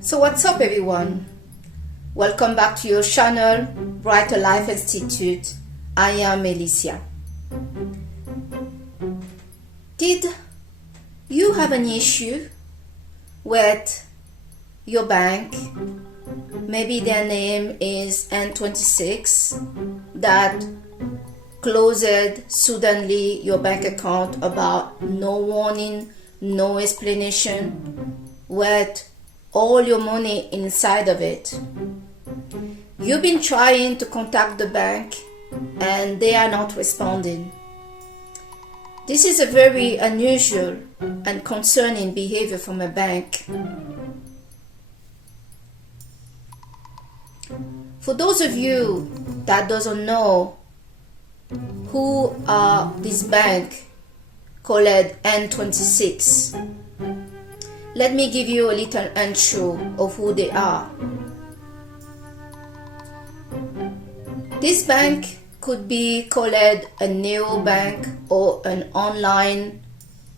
So what's up everyone? Welcome back to your channel, Brighter Life Institute. I am Alicia. Did you have an issue with your bank? Maybe their name is N26 that closed suddenly your bank account about no warning, no explanation, with all your money inside of it. You've been trying to contact the bank and they are not responding. This is a very unusual and concerning behavior from a bank. For those of you that doesn't know who are this bank called N26, let me give you a little intro of who they are. This bank could be called a neo-bank or an online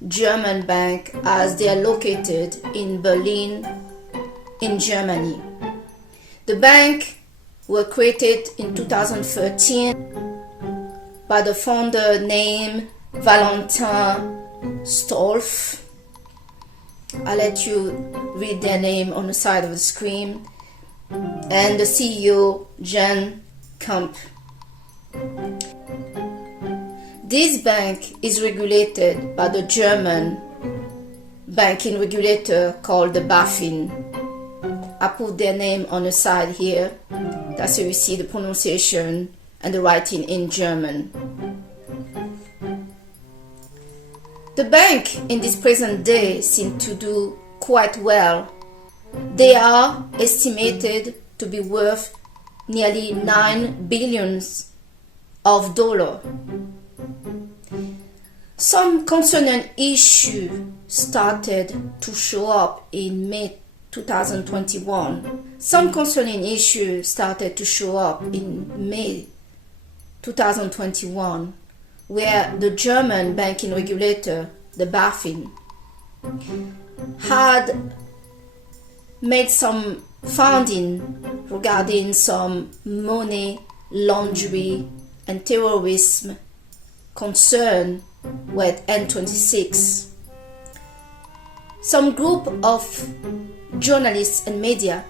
German bank, as they are located in Berlin, in Germany. The bank were created in 2013 by the founder named Valentin Stolf. I'll let you read their name on the side of the screen, and the CEO Jan Kamp. This bank is regulated by the German banking regulator called the BAFIN. I put their name on the side here. That's how you see the pronunciation and the writing in German. The bank in this present day seems to do quite well. They are estimated to be worth nearly $9 billion. Some concerning issues started to show up in May 2021. Some concerning issues started to show up in May 2021, where the German banking regulator, the BaFin, had made some finding regarding some money laundering and terrorism concern with N26. Some group of journalists and media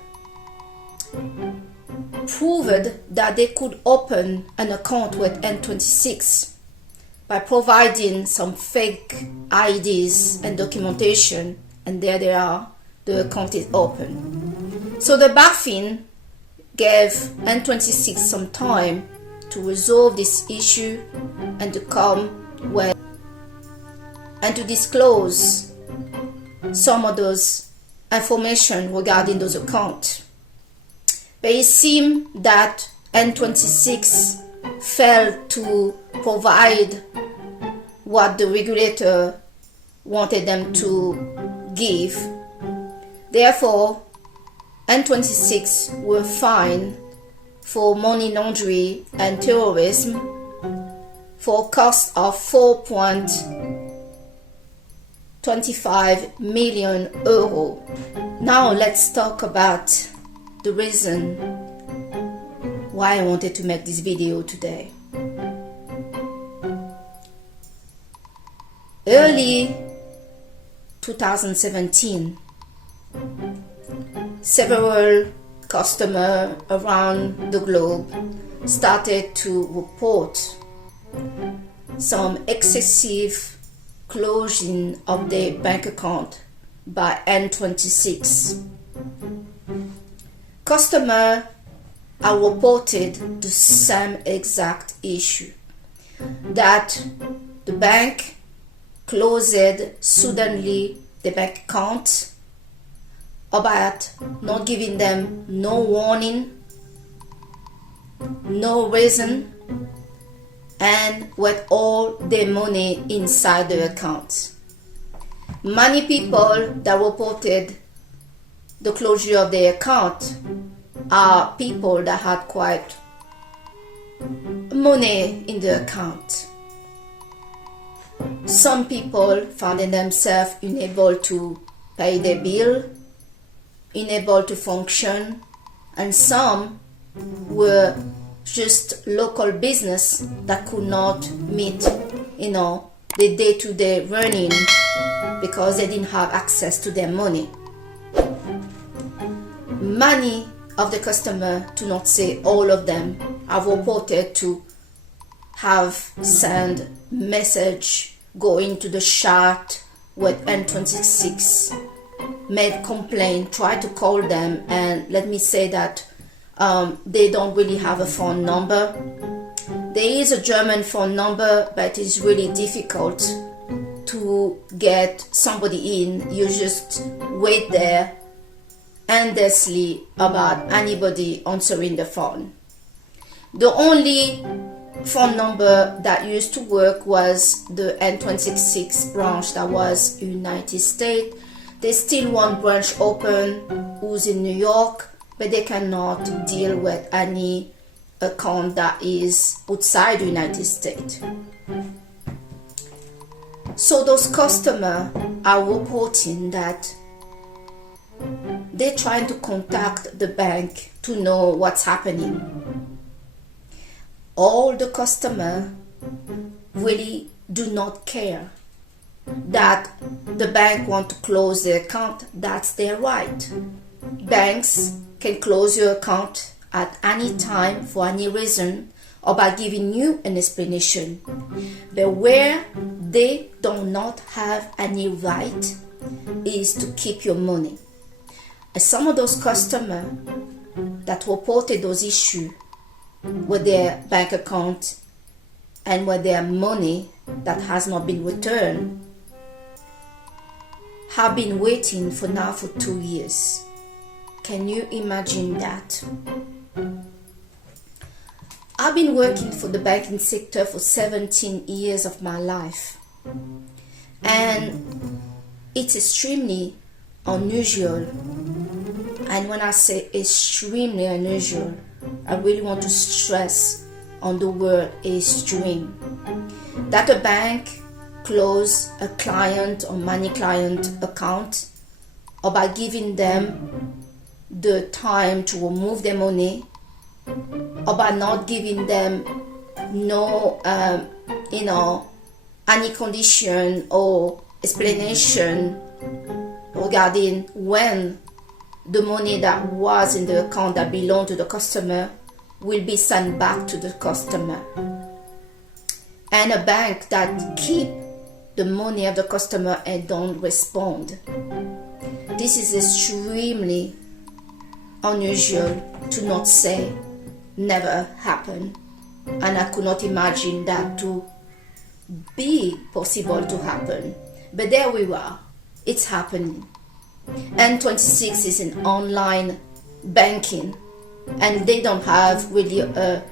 proved that they could open an account with N26 by providing some fake IDs and documentation, and there they are, the account is open. So the BaFin gave N26 some time to resolve this issue and to come with and to disclose some of those information regarding those accounts. But it seemed that N26 failed to provide what the regulator wanted them to give. Therefore, N26 were fined for money laundering and terrorism for a cost of €4.25 million. Now let's talk about the reason why I wanted to make this video today. Early 2017, several customers around the globe started to report some excessive closing of their bank account by N26. Customers are reported the same exact issue, that the bank closed suddenly the bank account about not giving them no warning, no reason, and with all their money inside the account. Many people that reported the closure of their account are people that had quite money in the account. Some people found themselves unable to pay their bill, unable to function, and some were just local business that could not meet, the day-to-day running because they didn't have access to their money. Many of the customers, to not say all of them, have reported to have sent message going to the chat with N26, made complaint, tried to call them, and let me say that they don't really have a phone number. There is a German phone number, but it's really difficult to get somebody in. You just wait there endlessly about anybody answering the phone. The only phone number that used to work was the N26 branch that was United States. There's still one branch open who's in New York, but they cannot deal with any account that is outside the United States. So those customers are reporting that they're trying to contact the bank to know what's happening. All the customers really do not care that the bank want to close their account. That's their right. Banks can close your account at any time for any reason or by giving you an explanation. But where they do not have any right is to keep your money. And some of those customers that reported those issues with their bank account and with their money that has not been returned have been waiting for 2 years. Can you imagine that? I've been working for the banking sector for 17 years of my life, and it's extremely unusual. And when I say extremely unusual, I really want to stress on the word extreme. That a bank close a client or money client account, or by giving them the time to remove their money, or by not giving them any condition or explanation regarding when the money that was in the account that belonged to the customer will be sent back to the customer. And a bank that keep the money of the customer and don't respond. This is extremely unusual, to not say never happened, and I could not imagine that to be possible to happen. But there we are, it's happening. N26 is an online banking, and they don't have really a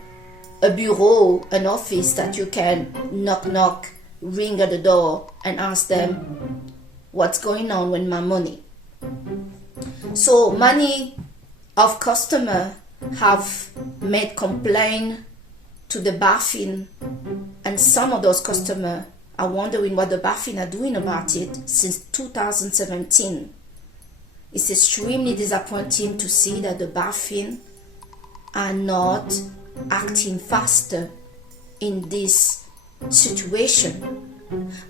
bureau, an office that you can knock, ring at the door and ask them what's going on with my money. So many of customers have made complaint to the BAFIN, and some of those customers are wondering what the BAFIN are doing about it since 2017. It's extremely disappointing to see that the BAFIN are not acting faster in this situation.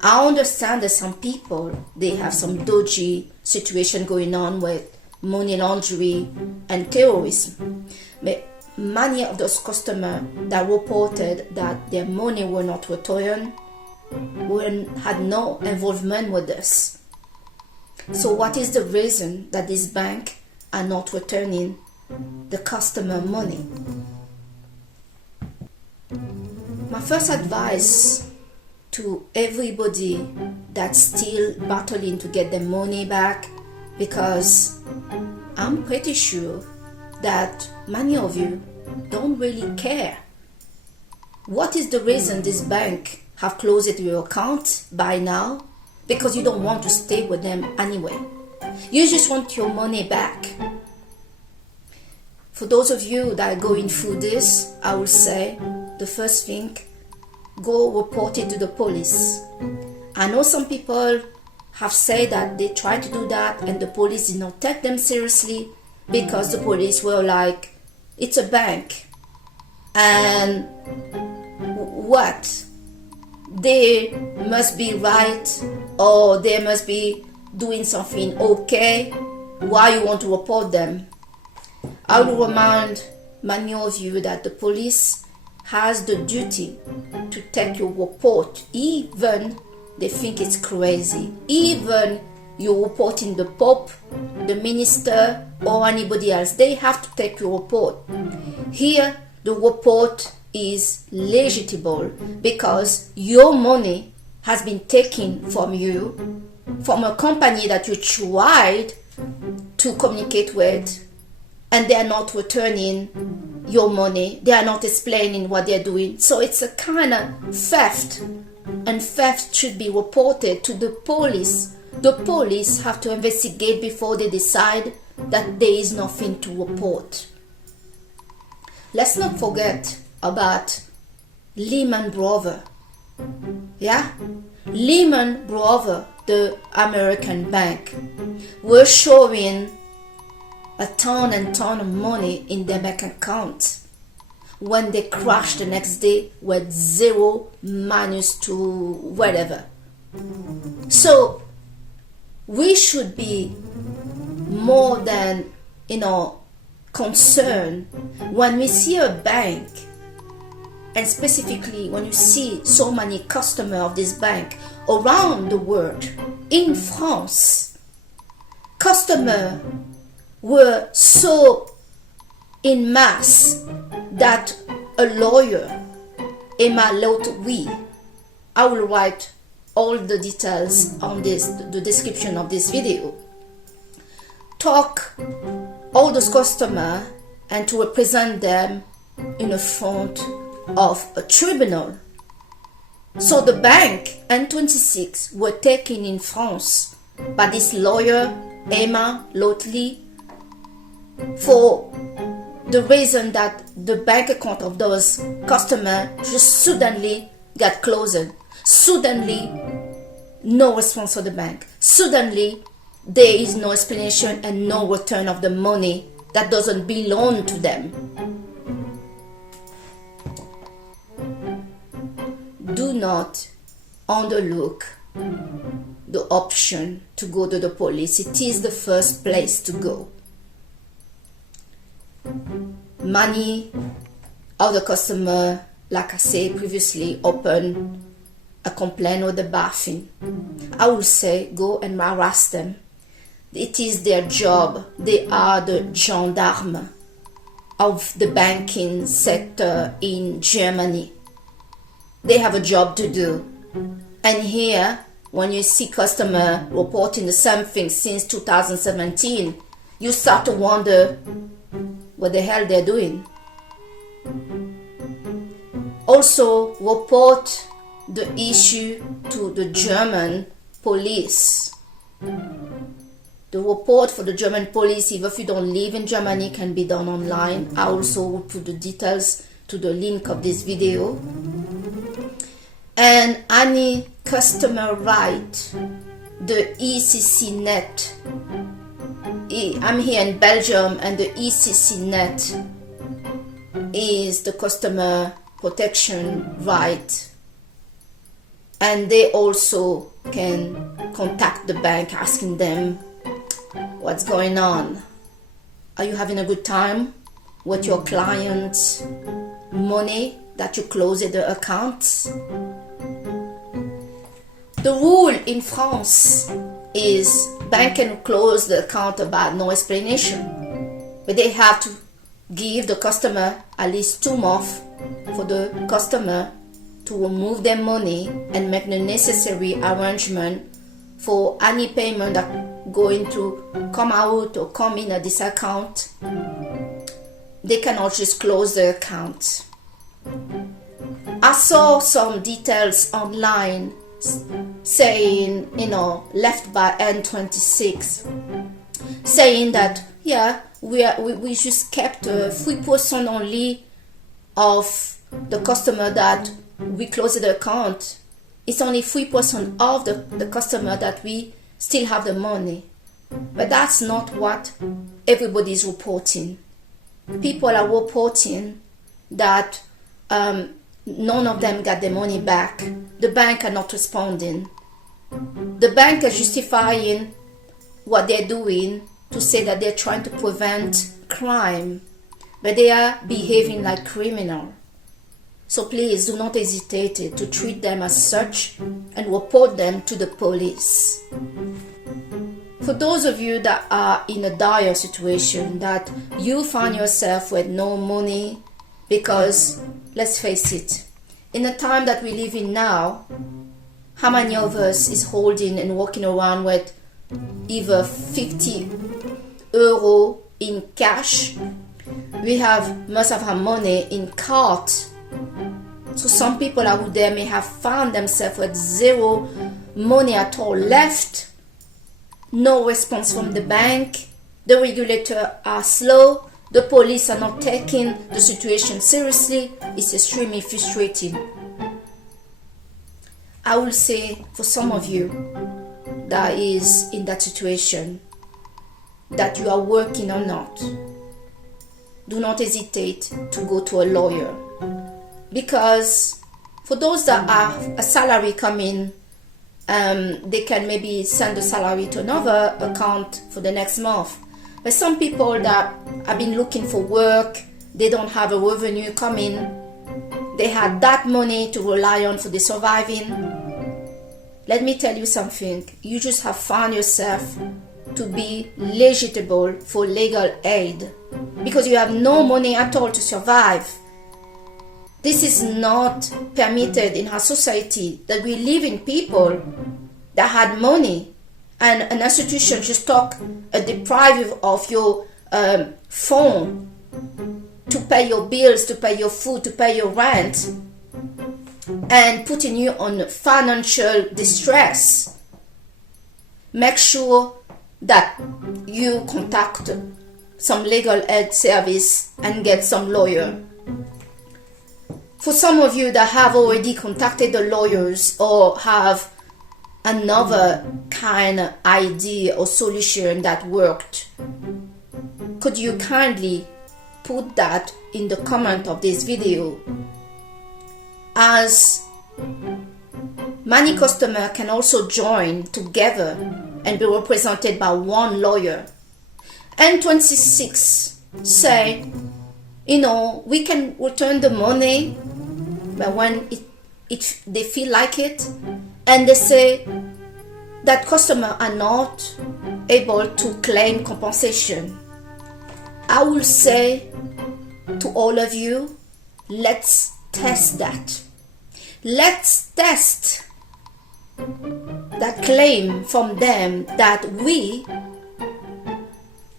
I understand that some people, they have some dodgy situation going on with money laundering and terrorism. But many of those customers that reported that their money were not returned had no involvement with this. So what is the reason that this bank are not returning the customer money? My first advice to everybody that's still battling to get their money back, because I'm pretty sure that many of you don't really care. What is the reason this bank have closed your account by now? Because you don't want to stay with them anyway. You just want your money back. For those of you that are going through this, I will say the first thing, go report it to the police. I know some people have said that they tried to do that and the police did not take them seriously because the police were like, it's a bank. And what? They must be right, or they must be doing something okay. Why you want to report them? I will remind many of you that the police has the duty to take your report, even they think it's crazy. Even you're reporting the Pope, the minister, or anybody else, they have to take your report. Here, the report is legitimate because your money has been taken from you, from a company that you tried to communicate with, and they are not returning your money. They are not explaining what they're doing. So it's a kind of theft, and theft should be reported to the police. The police have to investigate before they decide that there is nothing to report. Let's not forget about Lehman Brothers. Yeah? Lehman Brothers, the American bank, were showing a ton and ton of money in their bank account when they crashed the next day with zero, minus to whatever. So we should be more than, concerned when we see a bank, and specifically when you see so many customers of this bank around the world. In France, customers were so in mass that a lawyer, Emma Loutwy, I will write all the details on this, the description of this video, took all those customers and to represent them in a front of a tribunal. So the bank N26 were taken in France by this lawyer, Emma Loutwy, for the reason that the bank account of those customers just suddenly got closed. Suddenly, no response from the bank. Suddenly, there is no explanation and no return of the money that doesn't belong to them. Do not overlook the option to go to the police. It is the first place to go. Many of the customers, like I said previously, open a complaint with the BAFIN. I will say go and harass them. It is their job. They are the gendarmes of the banking sector in Germany. They have a job to do. And here, when you see customer reporting the same thing since 2017, you start to wonder what the hell they're doing. Also, report the issue to the German police. The report for the German police, even if you don't live in Germany, can be done online. I also will put the details to the link of this video. And any customer right, the ECC net. I'm here in Belgium, and the ECC net is the customer protection right. And they also can contact the bank asking them what's going on. Are you having a good time with your client's money that you closed the account? The rule in France is bank can close the account about no explanation, but they have to give the customer at least 2 months for the customer to remove their money and make the necessary arrangement for any payment that going to come out or come in at this account. They cannot just close the account. I saw some details online saying, left by N26, saying that, we just kept 3% only of the customer that we closed the account. It's only 3% of the customer that we still have the money. But that's not what everybody's reporting. People are reporting that none of them got their money back. The bank are not responding. The bank is justifying what they're doing to say that they're trying to prevent crime, but they are behaving like criminals. So please do not hesitate to treat them as such and report them to the police. For those of you that are in a dire situation, that you find yourself with no money, because let's face it, in the time that we live in now, how many of us is holding and walking around with either 50 euro in cash? We have most of our money in card. So some people out there may have found themselves with zero money at all left, no response from the bank, the regulator are slow, the police are not taking the situation seriously. It's extremely frustrating. I will say for some of you that is in that situation, that you are working or not, do not hesitate to go to a lawyer. Because for those that have a salary coming, they can maybe send the salary to another account for the next month. But some people that have been looking for work, they don't have a revenue coming, they had that money to rely on for the surviving. Let me tell you something, you just have found yourself to be eligible for legal aid because you have no money at all to survive. This is not permitted in our society, that we live in people that had money and an institution just deprive you of your phone to pay your bills, to pay your food, to pay your rent, and putting you on financial distress. Make sure that you contact some legal aid service and get some lawyer. For some of you that have already contacted the lawyers or have another kind of idea or solution that worked, could you kindly put that in the comment of this video, as many customers can also join together and be represented by one lawyer. N26 say, we can return the money, but when they feel like it, and they say that customers are not able to claim compensation. I will say to all of you, let's test that. Let's test that claim from them that we,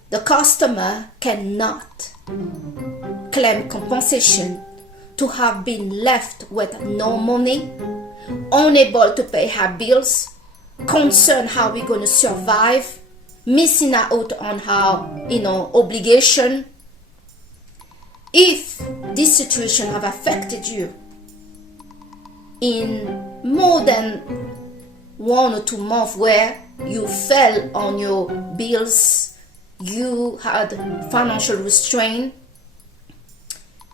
the customer, cannot claim compensation to have been left with no money, unable to pay her bills, concerned how we're going to survive, missing out on her obligation. If this situation have affected you in more than 1 or 2 months, where you fell on your bills, you had financial restraint,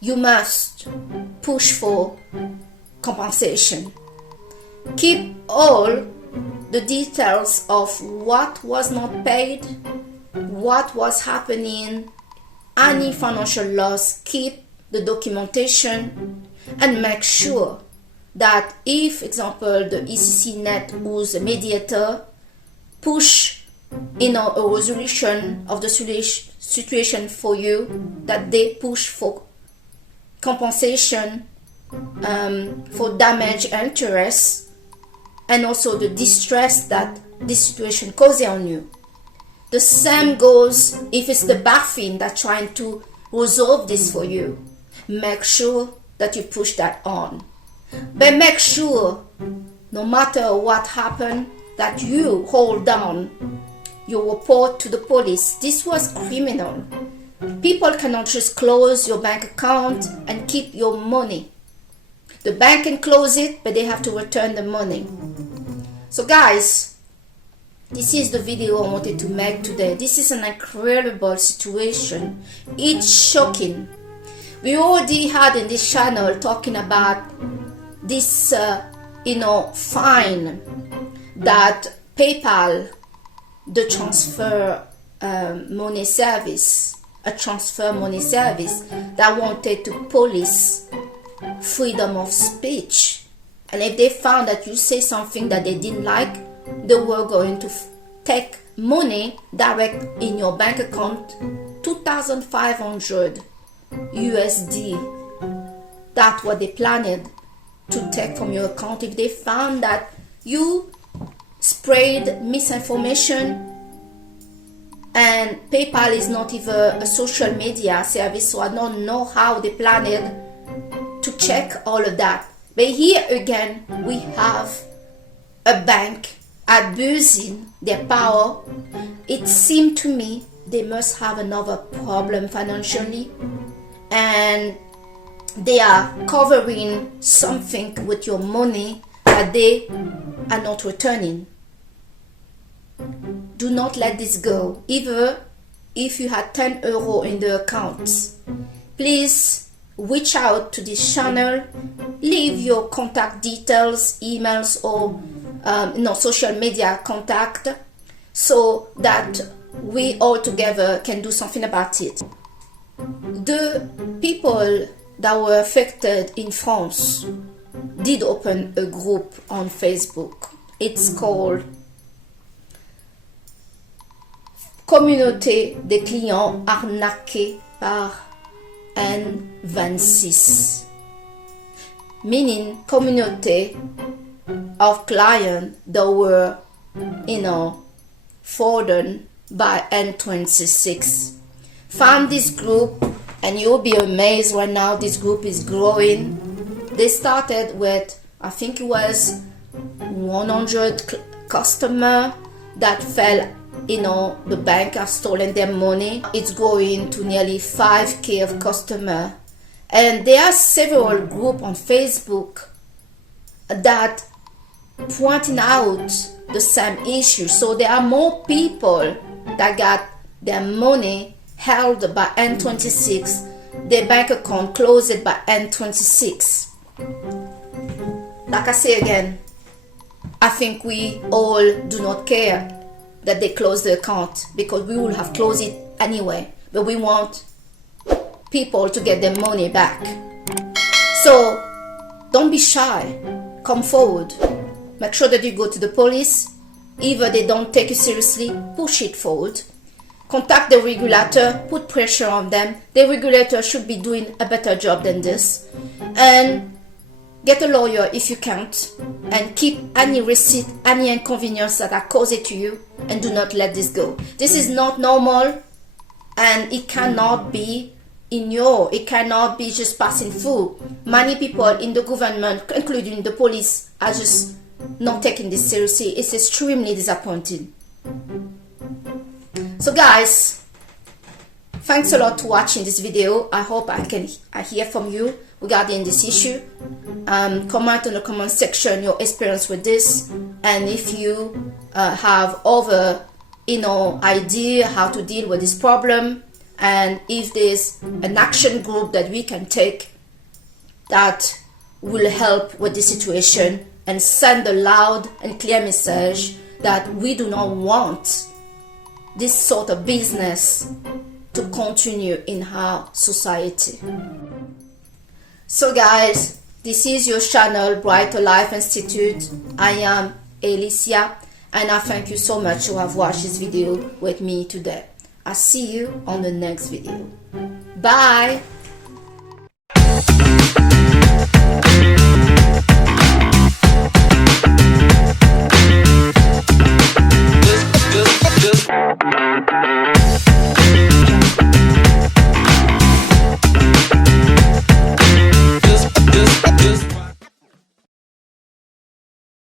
you must push for compensation. Keep all the details of what was not paid, what was happening, any financial loss. Keep the documentation and make sure that if, for example, the ECC Net, who's a mediator, push a resolution of the situation for you, that they push for compensation for damage and interest, and also the distress that this situation causes on you. The same goes if it's the BAFIN that's trying to resolve this for you. Make sure that you push that on. But make sure, no matter what happened, that you hold down your report to the police. This was criminal. People cannot just close your bank account and keep your money. The bank can close it, but they have to return the money. So guys, This is the video I wanted to make today. This is an incredible situation. It's shocking. We already had in this channel talking about this, fine that PayPal, the transfer money service, a transfer money service that wanted to police freedom of speech. And if they found that you say something that they didn't like, they were going to take money direct in your bank account, 2,500 USD. That's what they planned to take from your account if they found that you spread misinformation. And PayPal is not even a social media service, so I don't know how they planned to check all of that. But here again, we have a bank abusing their power. It seemed to me they must have another problem financially, and they are covering something with your money that they are not returning. Do not let this go. Even if you had 10 euro in the account, please reach out to this channel, leave your contact details, emails, or social media contact, so that we all together can do something about it. The people that were affected in France did open a group on Facebook. It's called Communauté des clients arnaqués par N26, meaning community of clients that were, frauded by N26. Found this group, and you'll be amazed right now. This group is growing. They started with, I think it was 100 customers that fell. The bank has stolen their money. It's growing to nearly 5K of customers. And there are several groups on Facebook that pointing out the same issue. So there are more people that got their money held by N26, their bank account closed by N26. Like I say again, I think we all do not care that they close the account, because we will have closed it anyway, but we want people to get their money back. So don't be shy, come forward, make sure that you go to the police. If they don't take you seriously, push it forward, contact the regulator, put pressure on them. The regulator should be doing a better job than this, and get a lawyer if you can't, and keep any receipt, any inconvenience that are caused to you, and do not let this go. This is not normal, and it cannot be it cannot be just passing through. Many people in the government, including the police, are just not taking this seriously. It's extremely disappointing. So guys, thanks a lot for watching this video. I hope I hear from you regarding this issue. Comment in the comment section your experience with this, and if you have other idea how to deal with this problem, and if there's an action group that we can take that will help with this situation, and send a loud and clear message that we do not want this sort of business to continue in our society. So guys, this is your channel, Brighter Life Institute. I am Alicia, and I thank you so much to have watched this video with me today. I'll see you on the next video. Bye!